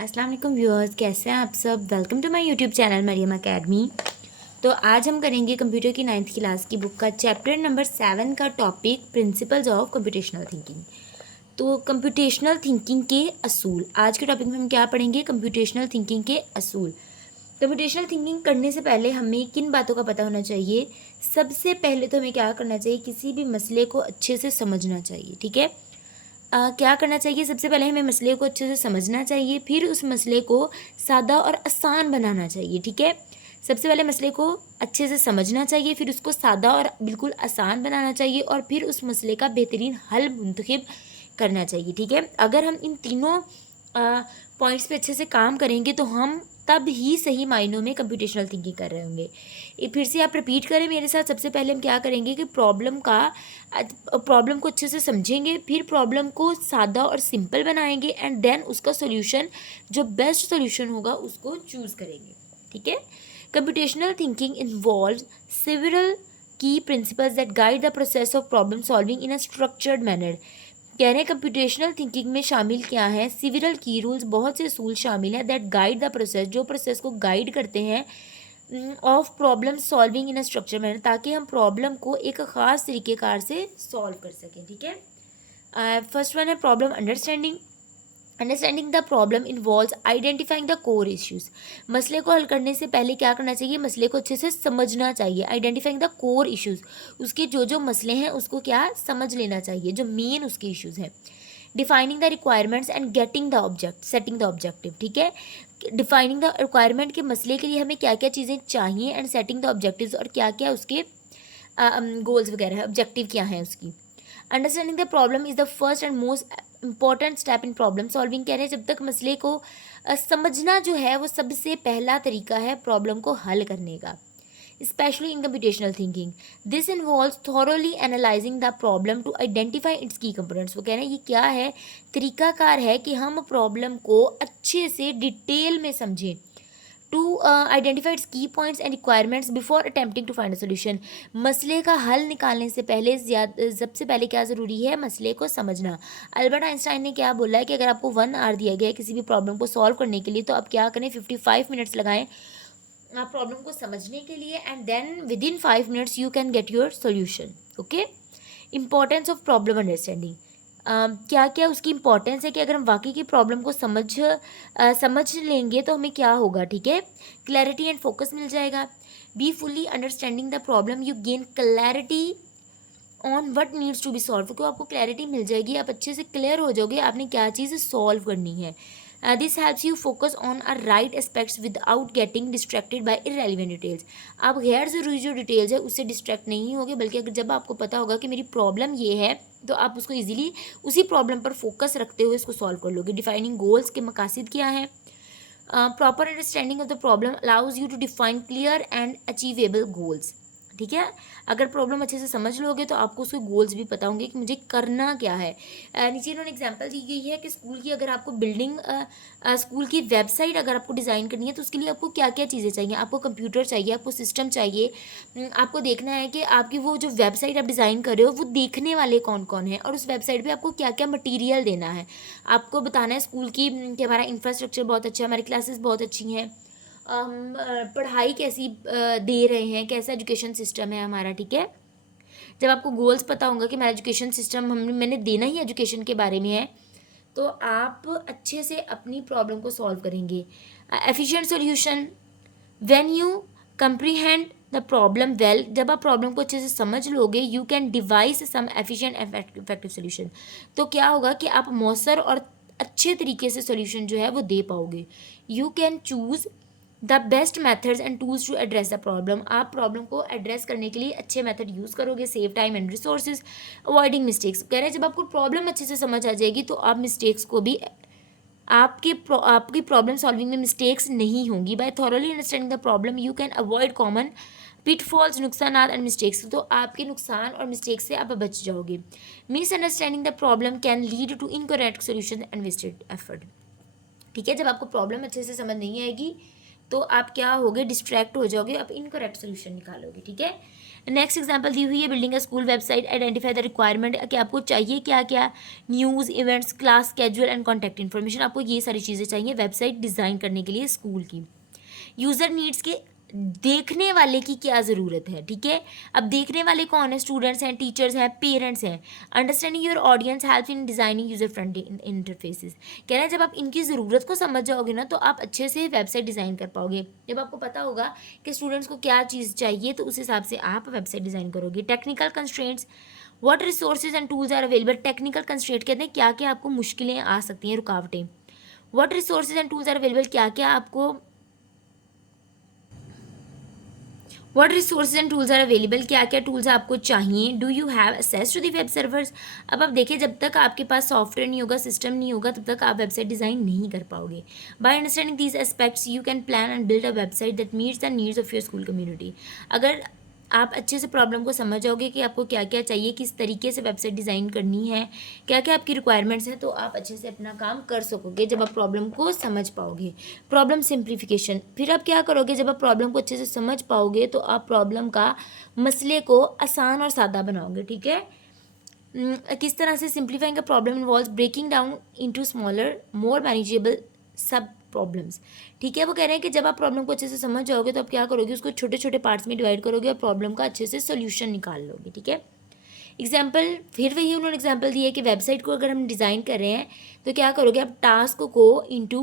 अस्सलाम वालेकुम व्यूअर्स, कैसे हैं आप सब। Welcome to my YouTube channel Mariam Academy. तो आज हम करेंगे कंप्यूटर की 9th क्लास की बुक का चैप्टर नंबर 7 का topic principles of computational thinking. तो कंप्यूटेशनल थिंकिंग के असूल, आज के टॉपिक में हम क्या पढ़ेंगे? कंप्यूटेशनल थिंकिंग के असूल। कंप्यूटेशनल थिंकिंग करने से पहले हमें किन बातों का पता होना चाहिए? सबसे पहले तो हमें क्या करना चाहिए? किसी भी मसले को अच्छे से समझना चाहिए। ठीक है, क्या करना चाहिए? सबसे पहले हमें मसले को अच्छे से समझना चाहिए, फिर उस मसले को सादा और आसान बनाना चाहिए। ठीक है, सबसे पहले मसले को अच्छे से समझना चाहिए, फिर उसको सादा और बिल्कुल आसान बनाना चाहिए, और फिर उस मसले का बेहतरीन हल मुंतखब करना चाहिए। ठीक है, अगर हम इन तीनों पॉइंट्स पे अच्छे से काम करेंगे तो हम तब ही सही मायनों में कंप्यूटेशनल थिंकिंग कर रहे होंगे। फिर से आप रिपीट करें मेरे साथ। सबसे पहले हम क्या करेंगे कि प्रॉब्लम को अच्छे से समझेंगे, फिर प्रॉब्लम को सादा और सिंपल बनाएंगे, एंड देन उसका सोल्यूशन, जो बेस्ट सोल्यूशन होगा, उसको चूज़ करेंगे। ठीक है, कंप्यूटेशनल थिंकिंग इन्वॉल्व सेवरल की principles that guide the process of problem solving in a structured manner. कह रहे हैं कंप्यूटेशनल थिंकिंग में शामिल क्या है? सिविरल की रूल्स, बहुत से असूल शामिल हैं दैट गाइड द प्रोसेस, जो प्रोसेस को गाइड करते हैं of problem solving in a structure manner, ताकि हम प्रॉब्लम को एक ख़ास तरीक़ेकार से सॉल्व कर सकें। ठीक है, फर्स्ट वन है problem understanding. Understanding the problem involves identifying the core issues. मसले को हल करने से पहले क्या करना चाहिए? मसले को अच्छे से समझना चाहिए। आइडेंटिफाइंग द कोर इश्यूज, उसके जो जो मसले हैं उसको क्या समझ लेना चाहिए, जो मेन उसके इश्यूज हैं। Defining the requirements and getting the object, setting the objective. ठीक है, डिफाइनिंग द रिक्वायरमेंट के मसले के लिए हमें क्या क्या चीज़ें चाहिए, एंड सेटिंग द ऑब्जेक्टिव्स, और क्या क्या उसके गोल्स वगैरह है, ऑब्जेक्टिव क्या है उसकी। Understanding the problem is the first and most important step in problem solving. कह रहे हैं जब तक मसले को समझना जो है वो सबसे पहला तरीका है प्रॉब्लम को हल करने का, specially in computational thinking. This involves thoroughly analysing the problem to identify its key components. वो कह रहे हैं ये क्या है? तरीकाकार है कि हम प्रॉब्लम को अच्छे से डिटेल में समझें, to identify its key points and requirements before attempting to find a solution. मसले का हल निकालने से पहले सबसे पहले क्या ज़रूरी है? मसले को समझना। अल्बर्ट आइंस्टाइन ने क्या बोला है कि अगर आपको 1 आवर दिया गया है किसी भी प्रॉब्लम को सॉल्व करने के लिए, तो आप क्या करें? 55 मिनट्स लगाएं प्रॉब्लम को समझने के लिए, and then within 5 minutes you can get your solution. Okay, importance of problem understanding. क्या क्या उसकी इम्पोर्टेंस है कि अगर हम वाकई की प्रॉब्लम को समझ लेंगे तो हमें क्या होगा? ठीक है, क्लैरिटी एंड फोकस मिल जाएगा। By fully understanding the problem you gain clarity on what needs to be solve, क्योंकि आपको क्लैरिटी मिल जाएगी, आप अच्छे से क्लियर हो जाओगे आपने क्या चीज़ सॉल्व करनी है। This helps you focus on a right aspects without getting distracted by irrelevant details. आप गैर ज़रूरी जो डिटेल्स है उससे डिस्ट्रैक्ट नहीं होगे, बल्कि अगर जब आपको पता होगा कि मेरी प्रॉब्लम ये है, तो आप उसको ईजिली उसी प्रॉब्लम पर फोकस रखते हुए इसको सॉल्व कर लोगे। डिफाइनिंग गोल्स के मकासद क्या है? Proper understanding of the problem allows you to define clear and achievable goals. ठीक है, अगर प्रॉब्लम अच्छे से समझ लोगे तो आपको उसके गोल्स भी पता होंगे कि मुझे करना क्या है। नीचे इन्होंने एग्जांपल दी गई है कि स्कूल की अगर आपको स्कूल की वेबसाइट अगर आपको डिज़ाइन करनी है तो उसके लिए आपको क्या क्या चीज़ें चाहिए? आपको कंप्यूटर चाहिए, आपको सिस्टम चाहिए। आपको देखना है कि आपकी वो जो वेबसाइट आप डिज़ाइन कर रहे हो वो देखने वाले कौन कौन हैं, और उस वेबसाइट पर आपको क्या क्या मटीरियल देना है। आपको बताना है स्कूल की कि हमारा इंफ्रास्ट्रक्चर बहुत अच्छा है, हमारी क्लासेस बहुत अच्छी हैं, हम पढ़ाई कैसी दे रहे हैं, कैसा एजुकेशन सिस्टम है हमारा। ठीक है, जब आपको गोल्स पता होगा कि मेरा एजुकेशन सिस्टम मैंने देना ही एजुकेशन के बारे में है, तो आप अच्छे से अपनी प्रॉब्लम को सॉल्व करेंगे। Efficient solution, when you comprehend the problem well, जब आप प्रॉब्लम को अच्छे से समझ लोगे, you can devise some efficient effective solution. तो क्या होगा कि आप मौसर और अच्छे तरीके से सोल्यूशन जो है वो दे पाओगे। You can choose the best methods and tools to address the problem. आप प्रॉब्लम को एड्रेस करने के लिए अच्छे मेथड यूज़ करोगे। Save time and resources, avoiding mistakes. कह रहे हैं जब आपको प्रॉब्लम अच्छे से समझ आ जाएगी तो आप मिस्टेक्स को भी, आपकी प्रॉब्लम सॉल्विंग में मिस्टेक्स नहीं होंगी। By thoroughly understanding the problem you can avoid common pitfalls, नुकसान एंड मिस्टेक्स। तो आपके नुकसान और मिस्टेक्स से आप बच जाओगे। Misunderstanding the problem can lead to incorrect solution and wasted effort. ठीक है, जब आपको प्रॉब्लम अच्छे से समझ नहीं आएगी तो आप क्या होगे? डिस्ट्रैक्ट हो जाओगे, आप इनकरेक्ट सोल्यूशन निकालोगे। ठीक है, नेक्स्ट एग्जांपल दी हुई है, building a school website, identify the requirement कि आपको चाहिए क्या क्या, news, events, class schedule and contact information, आपको ये सारी चीज़ें चाहिए वेबसाइट डिज़ाइन करने के लिए स्कूल की। यूज़र नीड्स के, देखने वाले की क्या ज़रूरत है, ठीक है। अब देखने वाले कौन है, स्टूडेंट्स हैं, टीचर्स हैं, पेरेंट्स हैं। Understanding your audience help in designing user friendly interfaces. कह रहे हैं जब आप इनकी ज़रूरत को समझ जाओगे ना तो आप अच्छे से वेबसाइट डिज़ाइन कर पाओगे। जब आपको पता होगा कि स्टूडेंट्स को क्या चीज़ चाहिए तो उस हिसाब से आप वेबसाइट डिज़ाइन करोगे। Technical constraints, what resources and tools are available. Technical constraint कहते हैं क्या क्या आपको मुश्किलें आ सकती हैं, रुकावटें। What resources and tools are available, क्या क्या आपको, what resources and tools are available, क्या क्या टूल्स आपको चाहिए। Do you have access to the web servers. अब आप देखिए जब तक आपके पास सॉफ्टवेयर नहीं होगा, सिस्टम नहीं होगा, तब तक आप वेबसाइट डिज़ाइन नहीं कर पाओगे। By understanding these aspects you can plan and build a website that meets the needs of your school community. अगर आप अच्छे से प्रॉब्लम को समझ जाओगे कि आपको क्या क्या चाहिए, किस तरीके से वेबसाइट डिज़ाइन करनी है, क्या क्या आपकी रिक्वायरमेंट्स हैं, तो आप अच्छे से अपना काम कर सकोगे जब आप प्रॉब्लम को समझ पाओगे। प्रॉब्लम सिंप्लीफिकेशन, फिर आप क्या करोगे जब आप प्रॉब्लम को अच्छे से समझ पाओगे तो आप प्रॉब्लम का, मसले को आसान और सादा बनाओगे, ठीक है। किस तरह से, simplifying a problem involves breaking down into smaller more manageable subproblems, ठीक है। वो कह रहे हैं कि जब आप प्रॉब्लम को अच्छे से समझ जाओगे तो आप क्या करोगे, उसको छोटे छोटे पार्ट्स में डिवाइड करोगे और प्रॉब्लम का अच्छे से सोल्यूशन निकाल लोगे, ठीक है। एग्जाम्पल, फिर वही उन्होंने एग्जाम्पल दिया है कि वेबसाइट को अगर हम डिज़ाइन कर रहे हैं तो क्या करोगे, आप टास्क को into,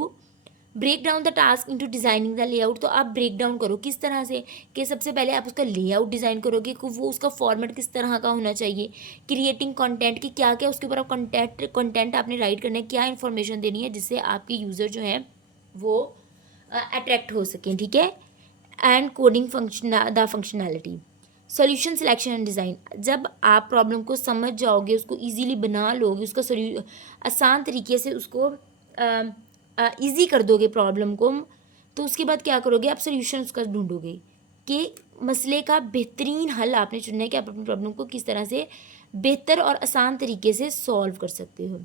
break down the task into designing the layout. तो आप ब्रेक डाउन करो किस तरह से, कि सबसे पहले आप उसका लेआउट डिज़ाइन करोगे कि वो उसका फॉर्मेट किस तरह का होना चाहिए। क्रिएटिंग कंटेंट की क्या क्या उसके ऊपर आप कंटेंट आपने राइट करना है, क्या इन्फॉर्मेशन देनी है जिससे आपके यूज़र जो हैं वो अट्रैक्ट हो सकें, ठीक है। And coding functionality, solution selection and design. जब आप प्रॉब्लम को समझ जाओगे, उसको इजीली बना लोगे, उसका आसान तरीके से उसको ईजी कर दोगे प्रॉब्लम को, तो उसके बाद क्या करोगे, आप सोल्यूशन उसका ढूंढोगे कि मसले का बेहतरीन हल आपने चुनना है कि आप अपनी प्रॉब्लम को किस तरह से बेहतर और आसान तरीके से सॉल्व कर सकते हो।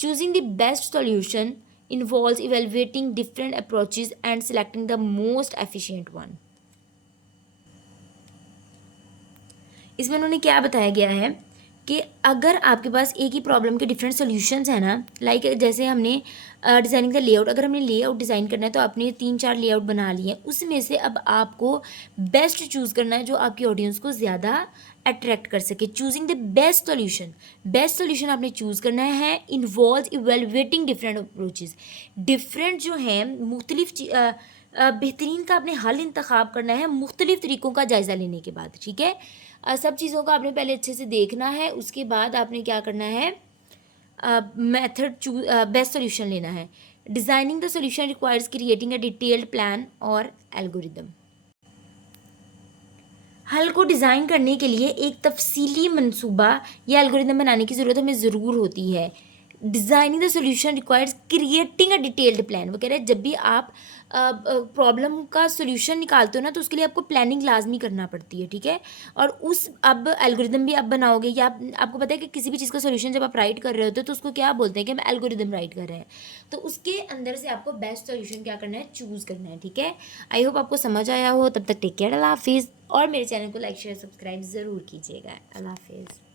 Choosing the best solution involves evaluating different approaches and selecting the most efficient one। इसमें उन्होंने क्या बताया गया है कि अगर आपके पास एक ही प्रॉब्लम के डिफरेंट सॉल्यूशंस हैं ना, लाइक जैसे हमने डिज़ाइनिंग द लेआउट, अगर हमने लेआउट डिज़ाइन करना है तो आपने 3-4 लेआउट बना लिए हैं, उसमें से अब आपको बेस्ट चूज़ करना है जो आपकी ऑडियंस को ज़्यादा अट्रैक्ट कर सके। Choosing the best solution, best solution आपने चूज़ करना है। Involve evaluating different approaches, different जो हैं मुख्तलिफ बेहतरीन का आपने हल इंतखाब करना है मुख्तलिफ तरीक़ों का जायज़ा लेने के बाद, ठीक है। सब चीज़ों का आपने पहले अच्छे से देखना है, उसके बाद आपने क्या करना है, मेथड बेस्ट सोल्यूशन लेना है। Designing the solution requires creating a detailed plan और एल्गोरिदम। हल को डिज़ाइन करने के लिए एक तफसीली मंसूबा या एल्गोरिदम बनाने की ज़रूरत हमें ज़रूर होती है। Designing the solution requires creating a detailed plan. वो कह रहे हैं जब भी आप प्रॉब्लम का सोल्यूशन निकालते हो ना तो उसके लिए आपको प्लानिंग लाजमी करना पड़ती है, ठीक है। और उस अब एल्गोरिदम भी आप बनाओगे या आपको पता है कि किसी भी चीज़ का सोल्यूशन जब आप राइट कर रहे होते हो तो उसको क्या बोलते हैं कि हम एल्गोरिदम राइट कर रहे हैं, तो उसके अंदर से आपको बेस्ट सोल्यूशन क्या करना है, चूज़ करना है, ठीक है। आई होप आपको समझ आया हो। तब तक टेक केयर, अल्लाह हाफिज़। और मेरे चैनल को लाइक शेयर सब्सक्राइब ज़रूर कीजिएगा। अल्लाह हाफिज़।